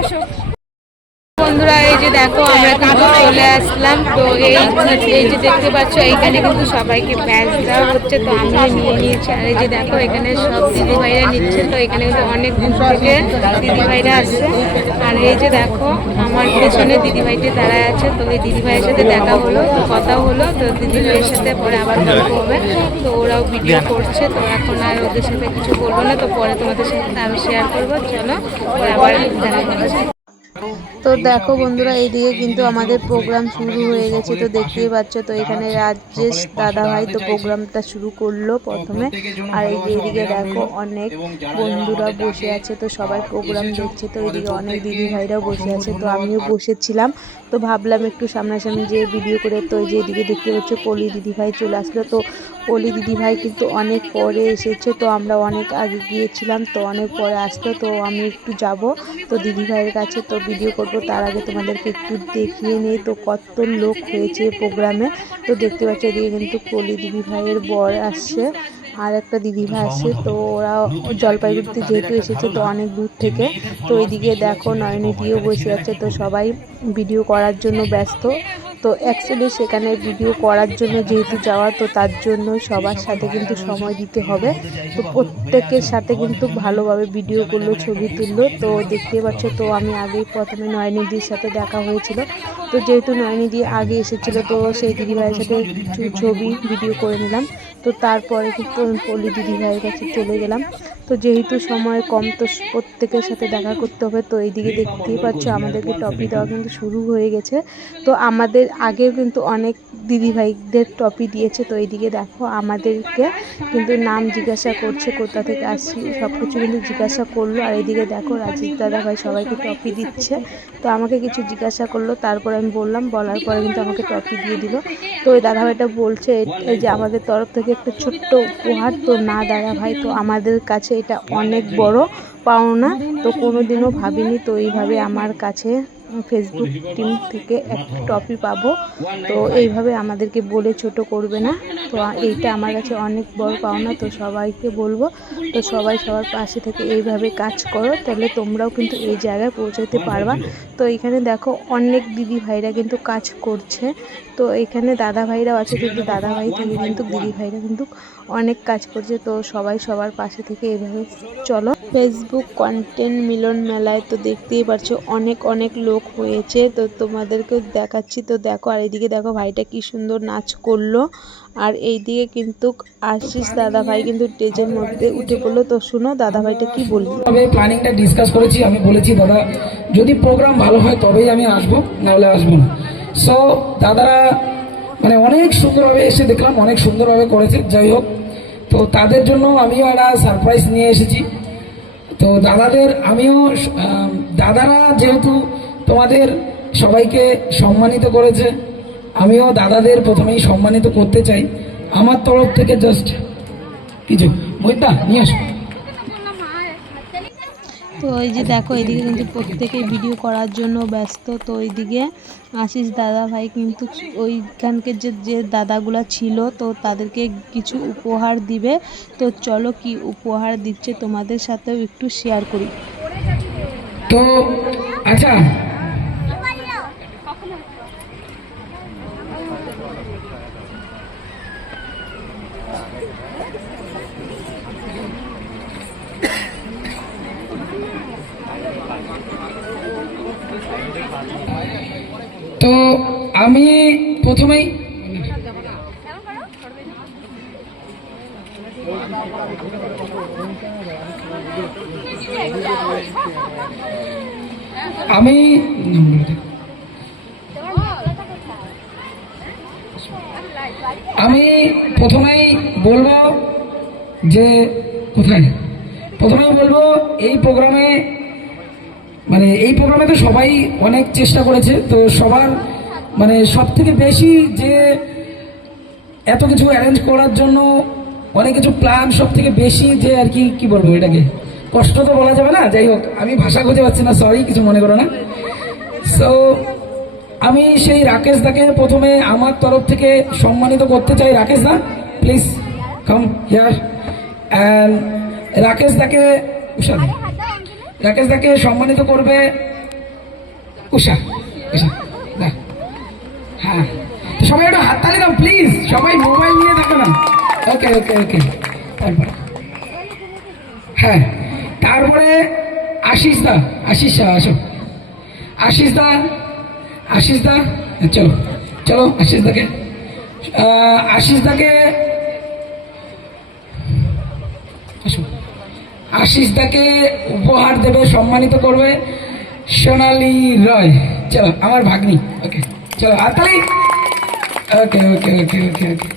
আসো বন্ধুরা, এই যে দেখো, আমরা কিন্তু চলে আসলাম। তো এই এই যে দেখতে পাচ্ছ, এইখানে কিন্তু সবাইকে ব্যাচ দেওয়া হচ্ছে। তো আমিও নিয়ে নিয়েছি। আর এই যে দেখো, এখানে সব দিদিভাইরা নিচ্ছে। তো এখানে কিন্তু অনেক দূর থেকে দিদিভাইরা আসছে। আর এই যে দেখো, আমার পেছনে দিদিভাইটি দাঁড়ায় আছে। তো এই দিদিভাইয়ের সাথে দেখা হলো, তো কথাও হলো। তো দিদিভাইয়ের সাথে পরে আবার গল্প হবে। তো ওরাও ভিডিও করছে। তো এখন আর ওদের সাথে কিছু বলব না। তো পরে তোমাদের সাথে আমি শেয়ার করব। চলো আবার দেখা তো দেখো বন্ধুরা এইদিকে কিন্তু আমাদের প্রোগ্রাম শুরু হয়ে গেছে, তো দেখতেই পাচ্ছ, তো এখানে রাজেশ দাদা ভাই তো প্রোগ্রামটা শুরু করল প্রথমে। আর এই এইদিকে দেখো, অনেক বন্ধুরা বসে আছে, তো সবাই প্রোগ্রাম দেখছে, তো এইদিকে অনেক দিদি ভাইরাও বসে আছে, তো আমিও বসেছিলাম। তো ভাবলাম একটু সামনাসামনি যে ভিডিও করে, তো এই যে এদিকে দেখতে পাচ্ছ পলি দিদি ভাই চলে আসলো, তো পলি দিদি ভাই কিন্তু অনেক পরে এসেছে, তো আমরা অনেক আগে গিয়েছিলাম, তো অনেক পরে আসতো, তো আমি একটু যাব। তো দিদি ভাইয়ের কাছে তো ভিডিও করব, তার আগে তোমাদেরকে একটু দেখিয়ে নিই, তো কত লোক হয়েছে প্রোগ্রামে। তো দেখতে পাচ্ছ, এদিকে কিন্তু পলি দিদি ভাইয়ের বর আসছে, আর একটা দিদি ভাই আসছে, তো ওরা জলপাইগুড়িতে যেহেতু এসেছে, তো অনেক দূর থেকে। তো এদিকে দেখো, নয়নি দিয়েও বসে আছে, তো সবাই ভিডিও করার জন্য ব্যস্ত। তো অ্যাকচুয়ালি সেখানে ভিডিও করার জন্য যেহেতু যাওয়া, তো তার জন্য সবার সাথে কিন্তু সময় দিতে হবে। তো প্রত্যেকের সাথে কিন্তু ভালোভাবে ভিডিও করল, ছবি তুললো। তো দেখতে পাচ্ছ, তো আমি আগেই প্রথমে নয়নিদির সাথে দেখা হয়েছিল। তো যেহেতু নয়নিদি আগে এসেছিল, তো সেই দিদিভাইয়ের সাথে ছবি ভিডিও করে নিলাম। তো তারপরে কিন্তু আমি পল্লী দিদিভাইয়ের কাছে চলে গেলাম। তো যেহেতু সময় কম, তো প্রত্যেকের সাথে দেখা করতে হবে। তো এইদিকে দেখতেই পাচ্ছ, আমাদেরকে টপি দেওয়া কিন্তু শুরু হয়ে গেছে। তো আমাদের আগেও কিন্তু অনেক দিদিভাইদের টপি দিয়েছে, তো এইদিকে দেখো আমাদেরকে কিন্তু নাম জিজ্ঞাসা করছে, কোথা থেকে আসছি সব কিছু কিন্তু জিজ্ঞাসা করল। আর এইদিকে দেখো রাজীব দাদা ভাই সবাইকে টপি দিচ্ছে। তো আমাকে কিছু জিজ্ঞাসা করল, তারপরে আমি বললাম, বলার পরে কিন্তু আমাকে টপি দিয়ে দিল। তো ওই দাদা ভাইটা বলছে যে আমাদের তরফ থেকে একটা ছোট্ট উপহার, তো না দাদা ভাই তো আমাদের কাছে এটা অনেক বড় পাওনা। তো কোনো দিনও ভাবিনি, তো এইভাবে আমার কাছে ফেসবুক টিম থেকে একটা ট্রফি পাবো। তো এইভাবে আমাদেরকে বলে ছোট করবে না। তো এইটা আমার কাছে অনেক বড় পাওনা, তো সবাইকে বলব। তো সবাই সবার পাশে থেকে এইভাবে কাজ করো, তাহলে তোমরাও কিন্তু এই জায়গায় পৌঁছাতে পারবা। তো এখানে দেখো অনেক দিদি ভাইরা কিন্তু কাজ করছে। তো এখানে দাদা ভাইরাও আছে, কিন্তু দাদা ভাই থেকে কিন্তু দিদি ভাইরা কিন্তু অনেক কাজ করছে। তো সবাই সবার পাশে থেকে এভাবে চলো। ফেসবুক কন্টেন্ট মিলন মেলায় তো দেখতেই পারছ অনেক অনেক লোক হয়েছে। তো তোমাদেরকে দেখাচ্ছি। তো দেখো, আর এইদিকে দেখো ভাইটা কি সুন্দর নাচ করল। আর এইদিকে কিন্তু আশিস দাদা ভাই কিন্তু স্টেজের মধ্যে উঠে পড়ল। তো শুনো দাদা ভাইটা কি বলব? প্ল্যানিংটা ডিসকাস করেছি, আমি বলেছি, দাদা, যদি প্রোগ্রাম ভালো হয় তবেই আমি আসব, নাহলে আসব না। সো দাদারা মানে অনেক সুন্দরভাবে এসে দেখলাম, অনেক সুন্দরভাবে করেছে। যাই হোক, তো তাদের জন্য আমিও একটা সারপ্রাইজ নিয়ে এসেছি। তো দাদাদের, আমিও দাদারা যেহেতু তোমাদের সবাইকে সম্মানিত করেছে, আমিও দাদাদের প্রথমেই সম্মানিত করতে চাই। আমার তরফ থেকে জাস্ট কিছু মহিতা নিয়ে আসো। তো ওই যে দেখো, এদিকে কিন্তু প্রত্যেকেই ভিডিও করার জন্য ব্যস্ত। তো ওইদিকে আশিস দাদা ভাই কিন্তু ওইখানকার যে যে দাদাগুলো ছিল, তো তাদেরকে কিছু উপহার দিবে। তো চলো কি উপহার দিচ্ছে তোমাদের সাথেও একটু শেয়ার করি। তো আচ্ছা তো আমি প্রথমেই আমি আমি প্রথমেই বলব যে কোথায়? প্রথমেই বলব এই প্রোগ্রামে মানে এই প্রোগ্রামে তো সবাই অনেক চেষ্টা করেছে, তো সবার মানে সব থেকে বেশি যে এত কিছু অ্যারেঞ্জ করার জন্য অনেক কিছু প্ল্যান সব থেকে বেশি যে আর কি কি বলব এটাকে? কষ্ট তো বলা যাবে না, যাই হোক, আমি ভাষা খুঁজে পাচ্ছি না সরি কিছু মনে করো না। সো আমি সেই রাকেশ দাকে প্রথমে আমার তরফ থেকে সম্মানিত করতে চাই, Rakesh da please come here and Rakesh দাকে, উষা। রাকেশ দাকে সম্মানিত করবে উষা উষা হ্যাঁ। সবাই একটু হাততালি দাও প্লিজ সবাই মোবাইল নিয়ে দেখো না। ওকে ওকে ওকে তারপরে। হ্যাঁ। তারপরে আশিস দা আশিস দা আসো। আশিস দা আশিস দা, চলো চলো আশিস দাকে। আশিস দাকে আসো আশিস তাকে উপহার দেবে, সম্মানিত করবে সোনালি রয়। চলো, আমার ভাগ্নি। ওকে চলো আতালি ওকে ওকে ওকে ওকে ওকে